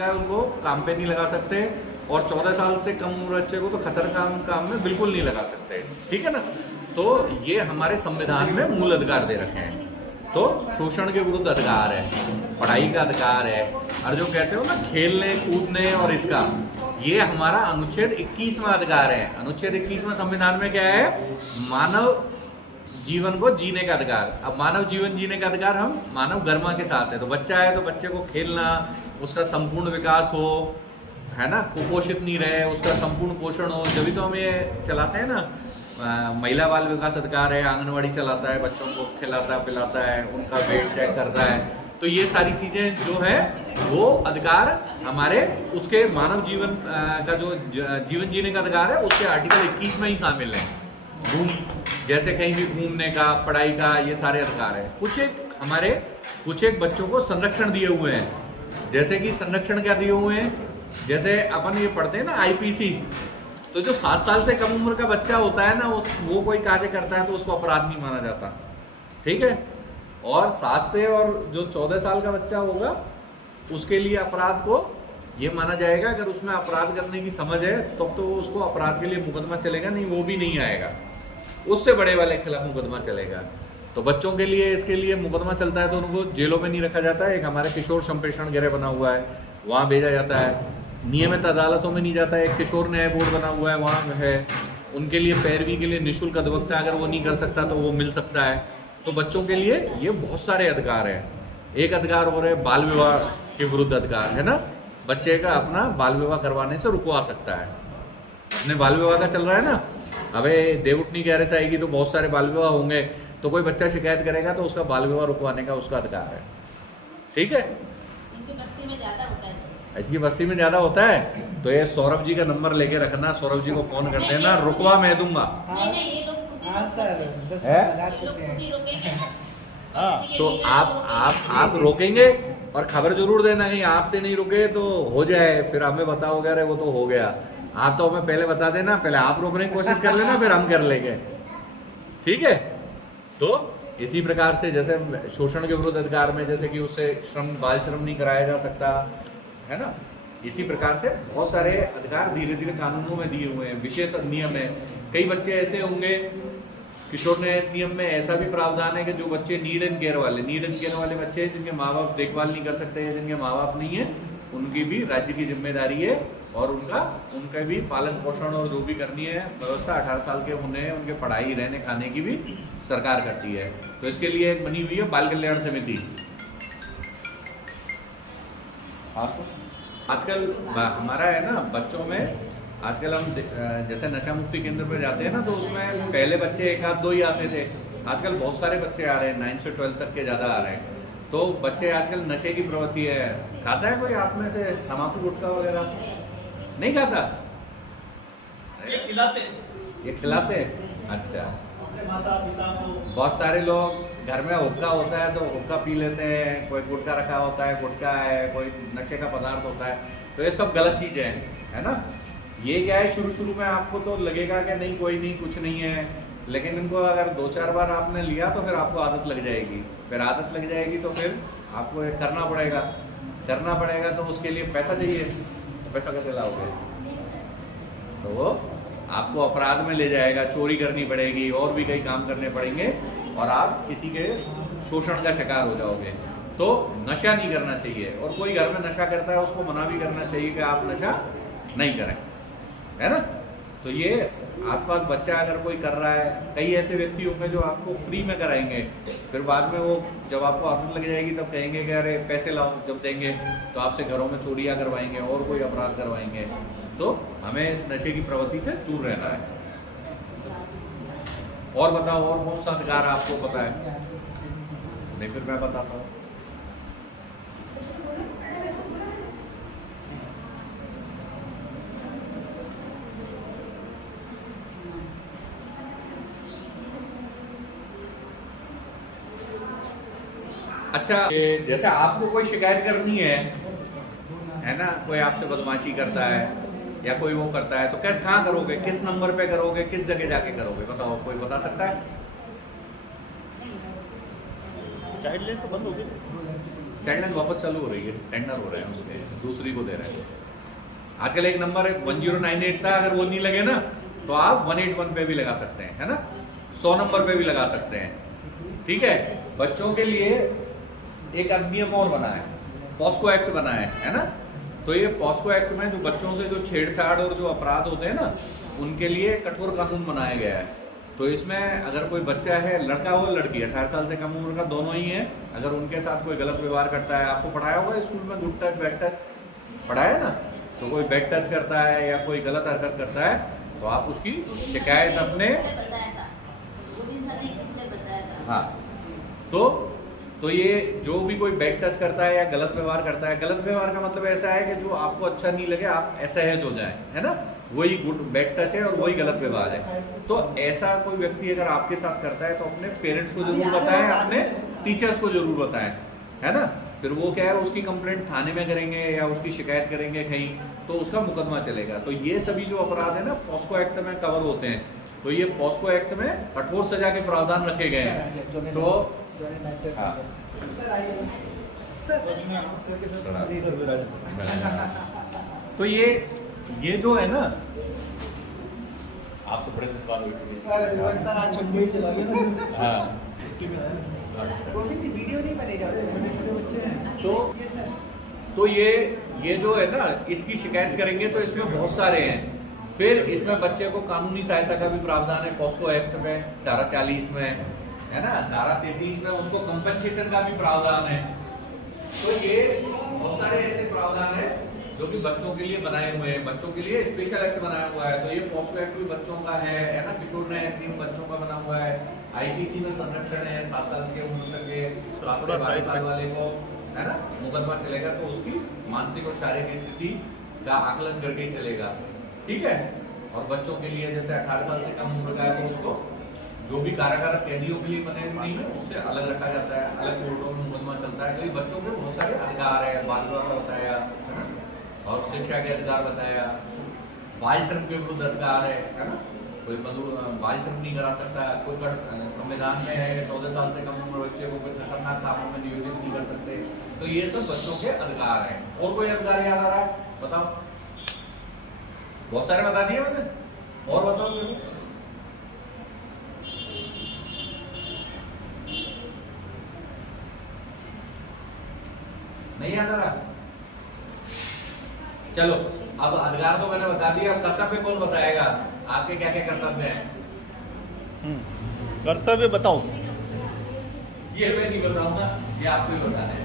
है उनको काम पे नहीं लगा सकते, और 14 साल से कम उम्र बच्चे को तो खतरनाक काम में बिल्कुल नहीं लगा सकते। ठीक है ना। तो ये हमारे संविधान में मूल अधिकार दे रखे हैं। तो शोषण के विरुद्ध अधिकार है, पढ़ाई का अधिकार है, और जो कहते हो ना खेलने कूदने और इसका, ये हमारा अनुच्छेद 21वां अधिकार है। अनुच्छेद 21वां संविधान में क्या है? मानव जीवन को जीने का अधिकार। अब मानव जीवन जीने का अधिकार हम मानव गरिमा के साथ है। तो बच्चा है तो बच्चे को खेलना, उसका संपूर्ण विकास हो, है ना, कुपोषित नहीं रहे, उसका संपूर्ण पोषण हो। जब भी तो हम ये चलाते हैं ना, महिला बाल विकास अधिकार है, आंगनवाड़ी चलाता है, बच्चों को खिलाता पिलाता है, उनका वेट चेक करता है। तो ये सारी चीजें जो है वो अधिकार हमारे उसके मानव जीवन का जो जीवन जीने का अधिकार है उसके आर्टिकल 21 में ही शामिल है। जैसे कहीं भी घूमने का, पढ़ाई का, ये सारे अधिकार है। कुछ एक बच्चों को संरक्षण दिए हुए हैं। जैसे कि संरक्षण क्या दिए हुए हैं? जैसे अपन ये पढ़ते हैं ना आईपीसी, तो जो 7 साल से कम उम्र का बच्चा होता है ना, वो कोई कार्य करता है तो उसको अपराध नहीं माना जाता। ठीक है। और 7 से और जो 14 साल का बच्चा होगा उसके लिए अपराध को ये माना जाएगा, अगर उसमें अपराध करने की समझ है तब तो उसको अपराध के लिए मुकदमा चलेगा, नहीं वो भी नहीं आएगा, उससे बड़े वाले के खिलाफ मुकदमा चलेगा। तो बच्चों के लिए इसके लिए मुकदमा चलता है तो उनको जेलों में नहीं रखा जाता है। एक हमारे किशोर संप्रेषण गृह बना हुआ है, वहाँ भेजा जाता है। नियमित अदालतों में नहीं जाता है। एक किशोर न्याय बोर्ड बना हुआ है, वहाँ है। उनके लिए पैरवी के लिए निःशुल्क अधिवक्ता, अगर वो नहीं कर सकता तो वो मिल सकता है। तो बच्चों के लिए ये बहुत सारे अधिकार हैं। एक अधिकार हो रहे बाल विवाह के विरुद्ध अधिकार, है ना, बच्चे का अपना बाल विवाह करवाने से रुकवा सकता है। अपने बाल विवाह का चल रहा है ना, अबे देवउठनी गैरेज आएगी तो बहुत सारे बाल विवाह होंगे, तो कोई बच्चा शिकायत करेगा तो उसका बाल विवाह रुकवाने का उसका अधिकार है। ठीक है। इनकी बस्ती में ज्यादा होता है। इसकी बस्ती में ज्यादा होता है तो ये सौरभ जी का नंबर लेके रखना, सौरभ जी को फोन कर देना, रुकवा मैं दूंगा। नहीं ये लोग खुद ही रोक सकते है? हैं। ये लोग खुद ही रोकेंगे। तो आप रोकेंगे और खबर जरूर देना, कहीं आपसे नहीं रुके तो हो जाए, फिर हमें बताओगे अरे वो तो हो गया। आप तो हमें पहले बता देना, पहले आप रोकने की कोशिश कर लेना, फिर हम कर लेंगे। ठीक है। तो इसी प्रकार से जैसे शोषण के विरुद्ध अधिकार में, जैसे कि उससे बाल श्रम नहीं कराया जा सकता, है ना, इसी प्रकार से बहुत सारे अधिकार धीरे धीरे कानूनों में दिए हुए हैं। विशेष नियम है। कई बच्चे ऐसे होंगे, किशोर न्याय नियम में ऐसा भी प्रावधान है कि जो बच्चे नीड एंड केयर वाले बच्चे जिनके माँ बाप देखभाल नहीं कर सकते या जिनके माँ बाप नहीं है, उनकी भी राज्य की जिम्मेदारी है, और उनका भी पालन पोषण और जो भी करनी है व्यवस्था 18 साल के होने हैं, उनके पढ़ाई रहने खाने की भी सरकार करती है। तो इसके लिए एक बनी हुई है बाल कल्याण समिति। आजकल हमारा है ना बच्चों में, आजकल हम जैसे नशा मुक्ति केंद्र पर जाते हैं ना, तो उसमें पहले बच्चे 1 आध 2 ही आते थे। आजकल बहुत सारे बच्चे आ रहे हैं, 9 से 12 तक के ज़्यादा आ रहे हैं। तो बच्चे आजकल नशे की प्रवृत्ति है। खाता है कोई आप में से तम्बाकू गुटखा वगैरह? नहीं खाता। ये खिलाते अच्छा। माता पिता को बहुत सारे लोग घर में हुक्का होता है तो हुक्का पी लेते हैं, कोई गुटखा रखा होता है, गुटखा है, कोई नशे का पदार्थ होता है। तो ये सब गलत चीजें हैं, है ना। ये क्या है, शुरू में आपको तो लगेगा कि नहीं कोई नहीं, कुछ नहीं है, लेकिन इनको अगर 2-4 बार आपने लिया तो फिर आपको आदत लग जाएगी। फिर आदत लग जाएगी तो फिर आपको ये करना पड़ेगा। तो उसके लिए पैसा चाहिए, तो पैसा कैसे लाओगे? तो वो आपको अपराध में ले जाएगा, चोरी करनी पड़ेगी, और भी कई काम करने पड़ेंगे, और आप किसी के शोषण का शिकार हो जाओगे। तो नशा नहीं करना चाहिए, और कोई घर में नशा करता है उसको मना भी करना चाहिए कि आप नशा नहीं करें, है ना। तो ये आसपास बच्चा अगर कोई कर रहा है, कई ऐसे व्यक्ति होंगे जो आपको फ्री में कराएंगे, फिर बाद में वो जब आपको आदत लग जाएगी तब कहेंगे कि अरे पैसे लाओ, जब देंगे तो आपसे घरों में चोरियां करवाएंगे और कोई अपराध करवाएंगे। तो हमें इस नशे की प्रवृत्ति से दूर रहना है। और बताओ, और कौन सा अधिकार आपको पता है? नहीं फिर मैं बताता हूँ। अच्छा, जैसे आपको कोई शिकायत करनी है ना, कोई आपसे बदमाशी करता है या कोई वो करता है, तो क्या कहाँ करोगे, किस नंबर पे करोगे, किस जगह जाके करोगे? बताओ, कोई बता सकता है? चाइल्ड लाइन तो बंद हो गई। चाइल्ड लाइन वापस चालू हो रही है, टेंडर हो रहे हैं उसके, दूसरी को दे रहे हैं आजकल। एक नंबर 1098 था, अगर वो नहीं लगे ना तो आप 181 पे भी लगा सकते हैं, है ना, 100 नंबर पे भी लगा सकते हैं, ठीक है। बच्चों के लिए एक अधिनियम और बना है, पॉस्को एक्ट बना है ना। तो ये पॉस्को एक्ट में जो बच्चों से जो छेड़छाड़ और जो अपराध होते हैं ना, उनके लिए कठोर कानून बनाया गया है। तो इसमें अगर कोई बच्चा है, लड़का हो लड़की, 18 साल से कम उम्र का दोनों ही है, अगर उनके साथ कोई गलत व्यवहार करता है, आपको पढ़ाया होगा स्कूल में गुड टच बैड टच पढ़ाया ना, तो कोई बैड टच करता है या कोई गलत हरकत करता है तो आप उसकी शिकायत अपने, बताया था, गोविंद सर ने टीचर बताया था। हाँ, तो ये जो भी कोई बैड टच करता है या गलत व्यवहार करता है, गलत व्यवहार का मतलब ऐसा है कि जो आपको अच्छा नहीं लगे, आप असहज हो जाए, है ना, वही गुड बैड टच है और वही गलत व्यवहार है। तो ऐसा कोई व्यक्ति अगर आपके साथ करता है तो अपने पेरेंट्स को जरूर बताएं, अपने टीचर्स को जरूर बताएं, है ना। फिर वो क्या है, उसकी कंप्लेंट थाने में करेंगे या उसकी शिकायत करेंगे कहीं, तो उसका मुकदमा चलेगा। तो ये सभी जो अपराध है ना पॉस्को एक्ट में कवर होते हैं। तो ये पॉस्को एक्ट में कठोर सजा के प्रावधान रखे गए हैं। तो हाँ, तो ये जो है ना, आप तो बड़े हाँ, वीडियो नहीं बनेगा, छोटे छोटे बच्चे हैं। तो ये जो है ना, इसकी शिकायत करेंगे तो इसमें बहुत सारे हैं। फिर इसमें बच्चे को कानूनी सहायता का भी प्रावधान है पॉस्को एक्ट में, धारा 40 में, है ना, धारा 33 में उसको कंपनसेशन का भी प्रावधान है। तो ये बहुत सारे ऐसे प्रावधान है जो कि बच्चों के लिए बनाए हुए हैं, बच्चों के लिए स्पेशल एक्ट बनाया हुआ है। तो ये पॉस्को एक्ट भी बच्चों का है ना, किशोर न्याय एक्ट भी बच्चों का बना हुआ है। आईपीसी में संरक्षण है, 7 साल के उम्र तक के 7 से 12 साल वाले को, है ना, मुकदमा चलेगा तो उसकी मानसिक और शारीरिक स्थिति का आकलन करके चलेगा, ठीक है। और बच्चों के लिए जैसे 18 साल से कम उम्र का है तो उसको जो भी कारागार कैदियों के लिए बने नहीं है उससे अलग रखा जाता है, अलग कोर्टों में मुकदमा चलता है। क्योंकि बच्चों के बहुत सारे अधिकार है, बाल विवाह बताया, है ना, और शिक्षा के अधिकार बताया, बाल श्रम के विरुद्ध अधिकार है ना, कोई बाल श्रम नहीं करा सकता, कोई संविधान में है 14 साल से कम उम्र बच्चे को कोई खतरनाक कामों में नियोजित नहीं कर सकते। तो ये सब बच्चों के अधिकार है। और कोई अधिकार याद आ रहा है बताओ? बहुत सारे बता दिए मैंने, और बताओ। नहीं याद आ रहा? चलो, अब अधिकार तो मैंने बता दिया, अब कर्तव्य कौन बताएगा? आपके क्या क्या कर्तव्य हैं? कर्तव्य बताओ। ये मैं नहीं बताऊंगा, ये आपको ही बताना है।